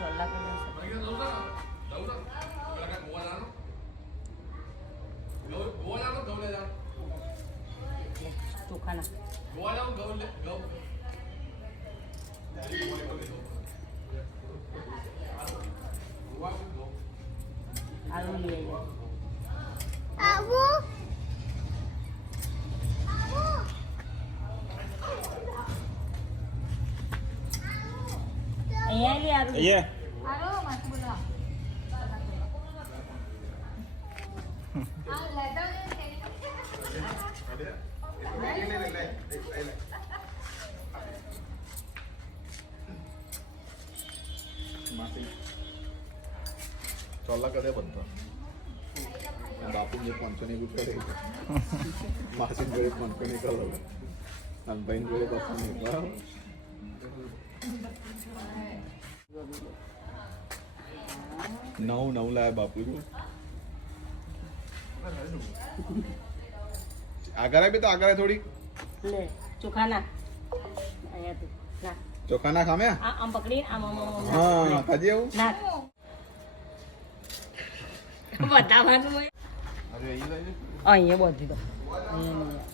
ચોલા કરી ચોખાના આલુ લઈ આવ્યા અહીંયા ચોલા કરે બનતો બાપુ જે 500 ની ગુટ કરે માસી જોડે 500 ની કલર અને ભાઈ જોડે 500 ની બરાબર નવ લાયા બાપુ આગળ આવી તો આગળ થોડી લે ચોખાના અહીંયાથી ના ચોખાના સામે આમ પકડી આમ હા કાજી આવું ના બતાવવાનું હોય અરે અહીં લઈ અહીંયા બધી તો અહીંયા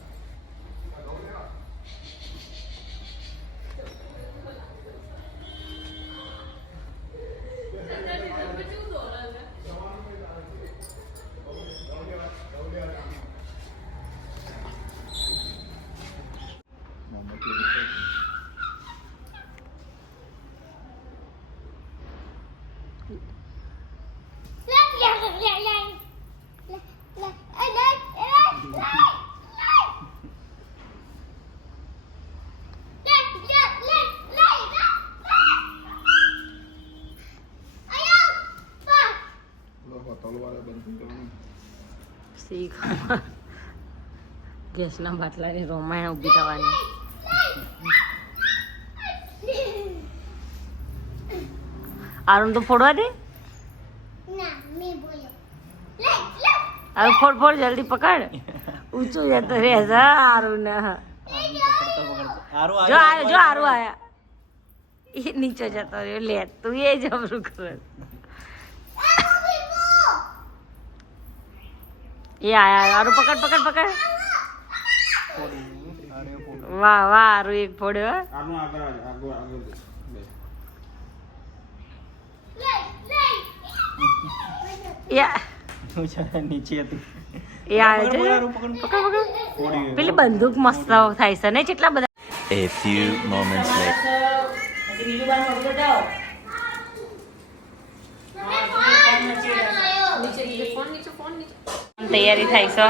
ગેસના બાટલાની રોમાયણ ઊભી થવાની આરુણ તો ફોડવા દે હવે ફોડ જલ્દી પકડ ઊંચું જતો રે આરુણ જો આરું આયા એ નીચે જતો રહ્યો લે તું એ જબરું કરે એ આયા આરું પકડ વાહ આરું એક ફોડ્યો નીચે હતી એ આવે છે પકડ પેલી બંદૂક મસ્ત થાય છે ને કેટલા બધા A few moments later. તૈયારી થાય છે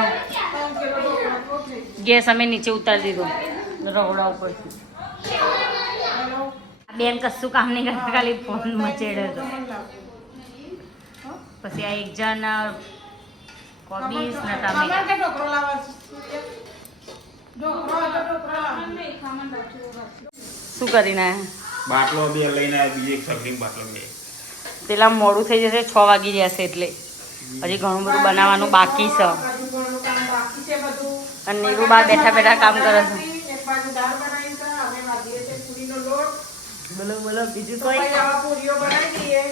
ગેસ અમે નીચે ઉતારી દીધો રવડા ઉપરથી બેન કશું કામ નહીં કરતા ખાલી ફોન મચેડે હતો પછી આ એક જણ કોબીસ ને ટામેટા શું કરીને બાટલો બે લઈને આવ્યો બીજો એક સગડીનો બાટલો બે પેલા મોડું થઈ જશે 6 વાગી જશે એટલે હજી ઘણું બધું બનાવવાનું બાકી છે અને નીરુ બા બેઠા કામ કરે છે બોલો બીજું કોઈ પૂરીઓ બનાવી દઈએ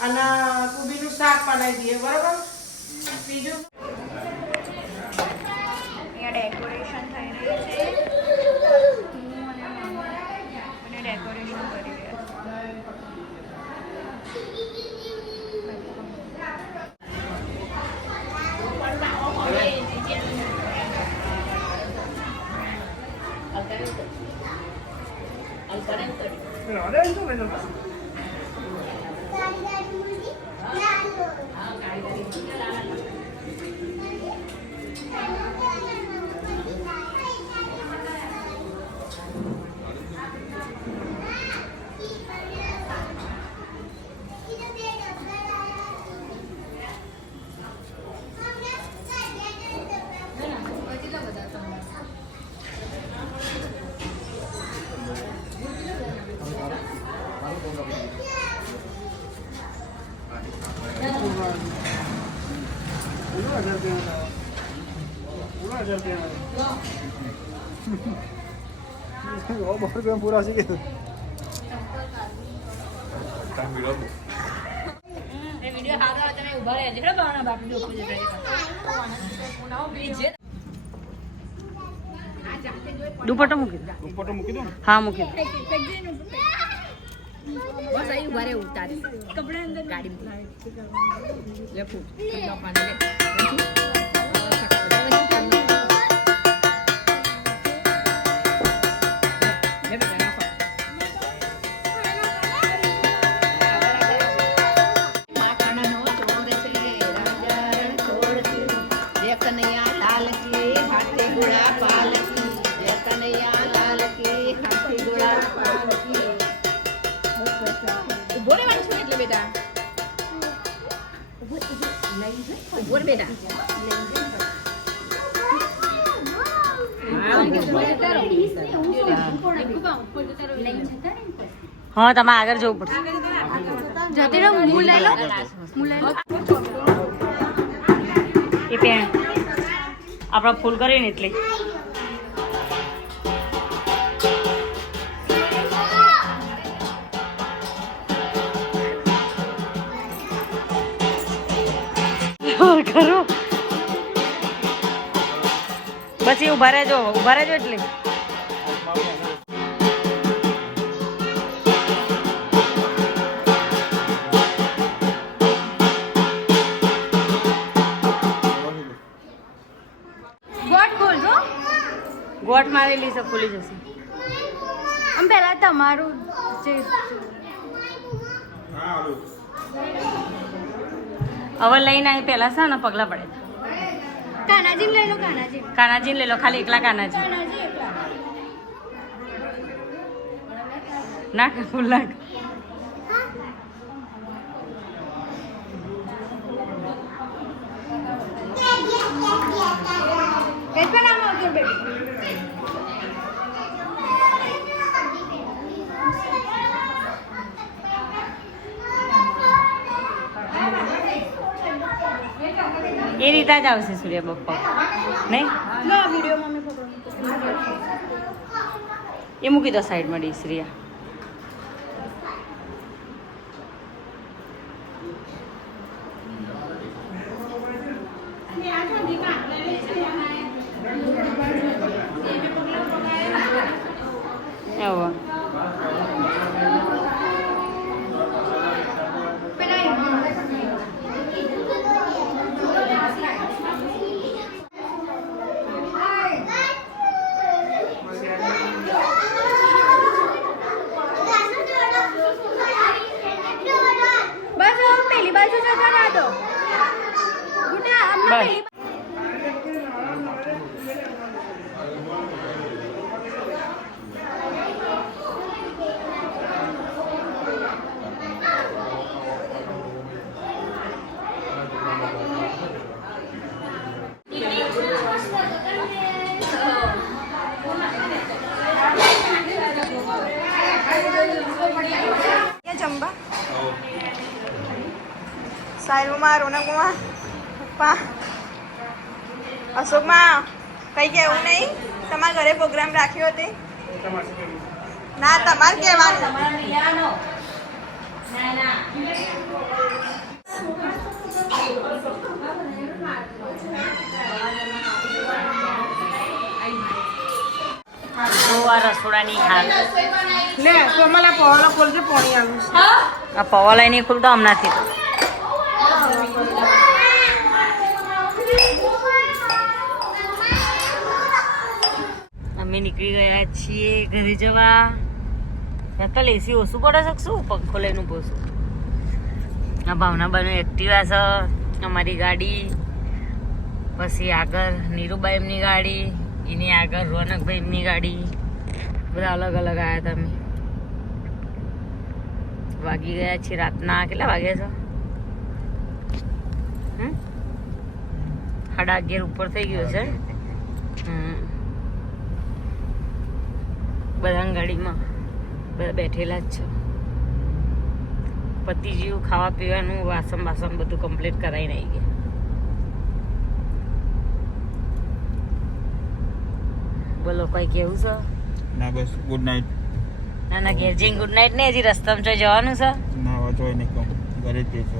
અને કુબીનું શાક બનાવી દઈએ બરાબર બીજું અહીંયા ડેકોરેશન થઈ રહ્યું છે હું અને મમ્મી ડેકોરેશન કરી રહ્યા पूरा તાર વિડીયો બહુ. દુપટ્ટો મૂકી દો. ઉપર તો મૂકી દો ને. હા મૂકી દો. બસ અહીં ઉભા રહે ઉતારે કપડા અંદર ગાડી લે ફૂટ પાણી લે હા તમારે આગળ જવું પડશે. જતી રહો હું લઈ લો એ પેણ આપણા ફૂલ કરીએ ને એટલે ખરું. બસ એ ઉભા રહેજો એટલે ગોટ બોલજો ગોટ મારેલી છે ખુલી જશે. આમ પહેલા તમારું જે હા આલુ. હવે લઈને આવી પેલા છે ને પગલા પડે. કાનાજી લઈ લો કાનાજી કાનાજી લઈ લો, ખાલી એકલા કાનાજી. કાનાજી એકલા નાખ ફૂલ નાખ. એટલા નામ આવજો બેટી એ રીતે જ આવશે સૂર્ય બપ્પા નહીં. લો વિડીયો મમ્મી પકડો એ મૂકી દો સાઈડમાં ડીશ રિયા. એવો બસ હવે પેલી બાજુ જતા ના દો ગુડા અમને બસ. પેલી જમવા સાહેબમાં રોનકમાં પપ્પા અશોકમાં કઈ કહેવું નહીં તમારા ઘરે પ્રોગ્રામ રાખ્યો તે ના તમારે કહેવાનું આ રસોડાની હાલ લે કોમલ આ પહોળો ખોલજે પાણી આવું છે આ પવા લઈને ખુલતો હમણાંથી. અમે નીકળી ગયા છીએ ઘરે જવા. ત્યાં તો એસી ઓછું પડે છે શું પંખો લઈને ઊભો છું. આ ભાવના બનો એક્ટિવા છે, અમારી ગાડી, પછી આગળ નીરુબાઈ એમની ગાડી, એની આગળ રોનકભાઈ એમની ગાડી, બધા અલગ અલગ આવ્યા હતા અમે. વાગી ગયા છે રાતના કેટલા વાગ્યા છે? 11:30 ઉપર થઈ ગયું છે. બધા ગાડીમાં બધા બેઠેલા જ છે. પતિ જેવું ખાવા પીવાનું વાસણ બાસણ બધું કમ્પ્લીટ કરાવીને આવી ગયા. બોલો કઈ કેવું છે? ના બસ ગુડ નાઇટ. ના ના ઘેર જઈને ગુડ નાઇટ ને હજી રસ્તામાં જવાનું છે. ના જોઈ નહીં કહું ઘરે જ બેસો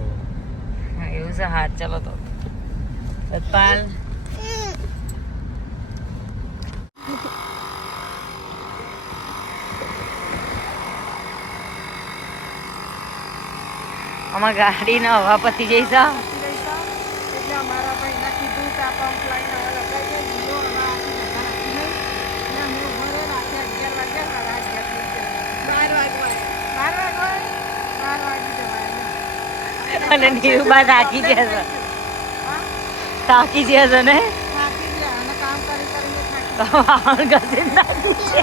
હા એવું છે. હા ચલો તો રજપાલ અમાર ગાડીને હવા પતી જઈશ. એટલે અમારા ભાઈને કીધું કે આ પંપ લાઈને હવે લગાવી દે જીઓ અને આખી નખા નાખી નહીં ને અમે ઉભરે રાતે 11 વાગ્યા સાડા 11 વાગી જવાય અને નીરુબા થાકી ગયા છે. થાકી ગયા છે ને થાકી ગયા અને કામ કરી કરીને થાકી તો વાળ ઘસીને નાખ્યું છે.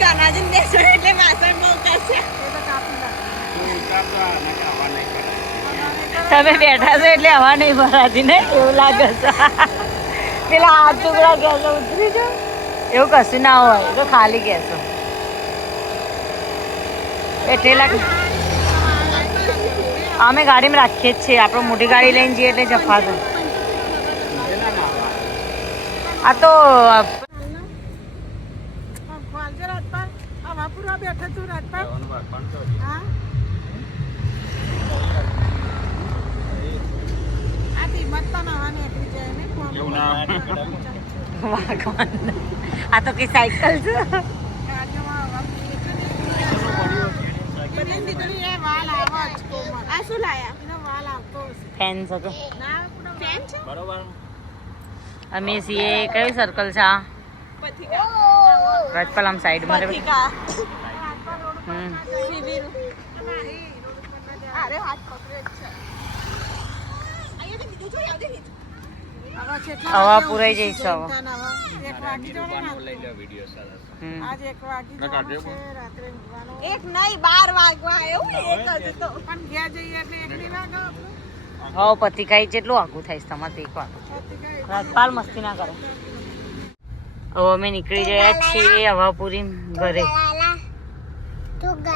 કાનાજી બેસો એટલે વાસણ બહુ કરશે. એ તો કાપી નાખ્યું. તમે બેઠા છો એટલે હવા નહીં ભરાતી ને એવું લાગે છે. પેલા હાથ ટુકડા ગેસો ઉતરી જાવ એવું કશું ના હોય તો ખાલી ગેસો એટલેલા અમે ગાડીમાં રાખીએ જ છીએ. આપણે મોટી ગાડી લઈને જઈએ એટલે જફા છે. આ તો ખોલજે રાજપાલ. આ વાપુરા બેઠા તું રાજપાલ. હા આ હિંમત તો નવા નીકળી જાય ને એવું ના વાગવાન. આ તો કઈ સાયકલ છે. ગાડીઓમાં હવા બધી દીકરી એ વાલ આવો જ કોમર. આ શું લાયા? એનો વાલ આવતો હશે. ફેન છે તો ના ફેન છે? અમે છીએ કયું સર્કલ છે આ? પથિકા. રાજપાલ આમ સાઈડમાં રે. પથિકા. હમ. શિબિર. અરે હાથ પકડે જ છે. અહીંયા બીજું જોઈ આવજે નીચે. હવે છેટલા હવા વાગે પુરાઈ ઊંઘી જઈશ હવે. જમતા ને હવે. 1 વાગી જશે ને. હમ. આજ 1 વાગી જવાનું છે રાત્રે ઊંઘવાનું. એક નહીં 12 વાગવા આવ્યો એક જ તો. પણ ઘેર જઈએ એટલે 1 નહીં વાગે આપણે. હવ પતિકાઈ જેટલું આઘું થાય છે તમારે એક વાર. પતિકા રાજપાલ મસ્તી ના કરે. હવે અમે નીકળી ગયા છીએ હવાપુરી ઘરે.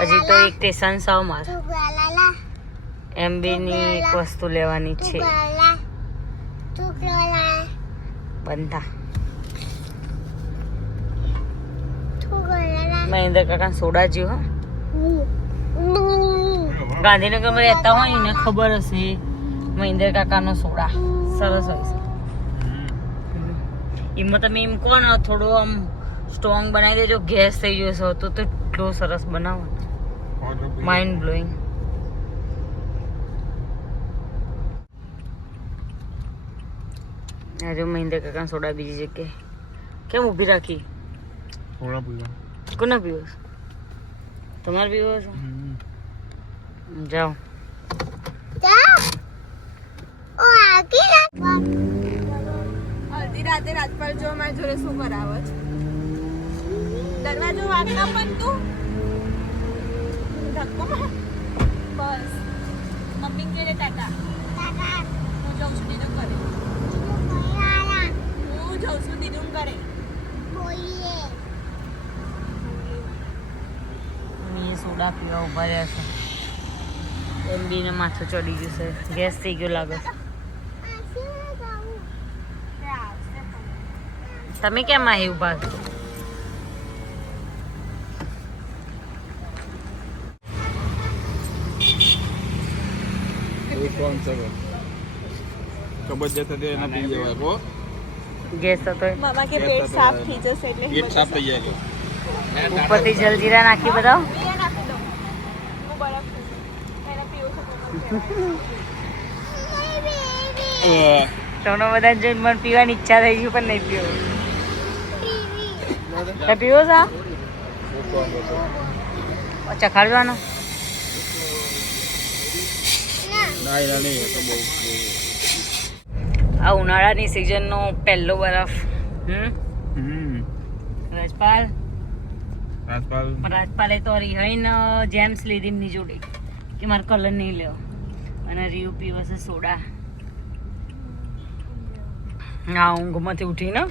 હજી તો એક સ્ટેશન છે અમારે. MB-ની એક વસ્તુ લેવાની છે. બંધા મહેન્દ્ર કાકા સોડા જ્યો. ગાંધીનગરમાં રહેતા હોય ને ખબર હશે મહેન્દ્ર કાકાનો સોડા સરસ હોય છે. એમાં તમે એમ કહો ને થોડો આમ સ્ટ્રોંગ બનાવી દેજો. ગેસ થઈ ગયો છે તો એટલો સરસ બનાવો માઇન્ડ બ્લોઈંગ. અરે મહેન્દ્ર કાકા સોડા બીજી જગ્યાએ કેમ ઊભી રાખી? થોડા પીવા કોને પીવો છો? તમારે પીવો છો? જાઓ. અડધી રાતે રાજપાલ જો મારી જોડે શું કરાવે છે? દરવાજો વાગતા પણ તું ધક્કો માર. બસ મમ્મી કેડે ટાટા. હું જાઉં છું દીદું કરે. હું જાઉં છું દીદું કરે. મેં સોડા પીવા ઉભા રહ્યા છે. MB-ને માથું ચડી ગયું છે. ગેસ થઈ ગયો લાગે છે. તમે કેમ અહીં ઉભા છો? કબજિયાત હતી એના પી જવાય કો ગેસ હતો એ. મામા કે પેટ સાફ થઈ જશે એટલે પેટ સાફ થઈ જાય ઉપરથી જલજીરા નાખી બધા. પીએ નાખી દઉં. હું બરફ એને પીવું છે તમને બધા જોઈને મને પીવાની ઈચ્છા થઈ ગઈ પણ નહીં પીવો. પીવો છો? ચખાડવાનો આ ઉનાળાની સિઝનનો પહેલો બરફ. રાજપાલ રાજપાલે તો રિહાઈને જેમ્સ લીધી એમની જોડે કે મારે કલર નહીં લેવો. અને રીયુ પીવે છે સોડા. હા ઊંઘમાંથી ઉઠીને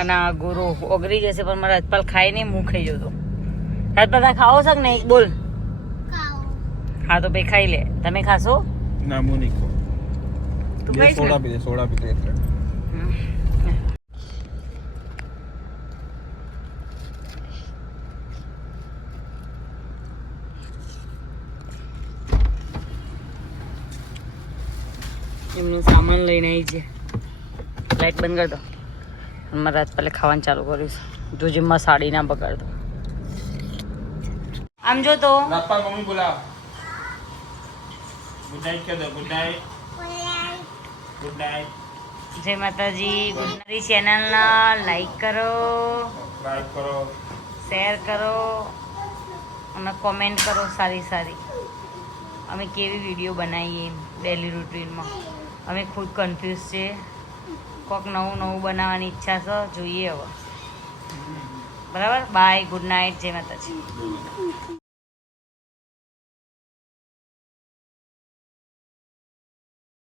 અને આ ગોરો ઓગળી જશે પણ મારા રાજપાલ ખાઈ નહીં. હું ખાઈ જતો. રાજપાલ તારે ખાવો છે કે નહીં? બોલ. હા તો ભાઈ ખાઈ લે. તમે ખાશો? ના હું નહીં ખાઉં. તું ખાઈશ ને? સોડા પીધે એટલે એમનો સામાન લઈને આવી છે. લાઈટ બંધ કરી દો. મારે રાત પહેલે ખાવાનું ચાલુ કરીશ. જોજેમાં સાડી ના બગાડતો. આમ જો તો રાપા મમ્મી બોલાવ. ગુડ નાઇટ કહી દો. Good night. Good night. જય માતાજી. ગુડનારી ચેનલના લાઈક કરો, સબસ્ક્રાઇબ કરો. શેર કરો અને કોમેન્ટ કરો સારી સારી. અમે કેવી વિડીયો બનાવીએ ડેલી રૂટીનમાં. અમે ખુદ કન્ફ્યુઝ છે. કોઈક નવું નવું બનાવવાની ઈચ્છા છે. જોઈએ હવે. બરાબર. બાય. Good night. જય માતાજી.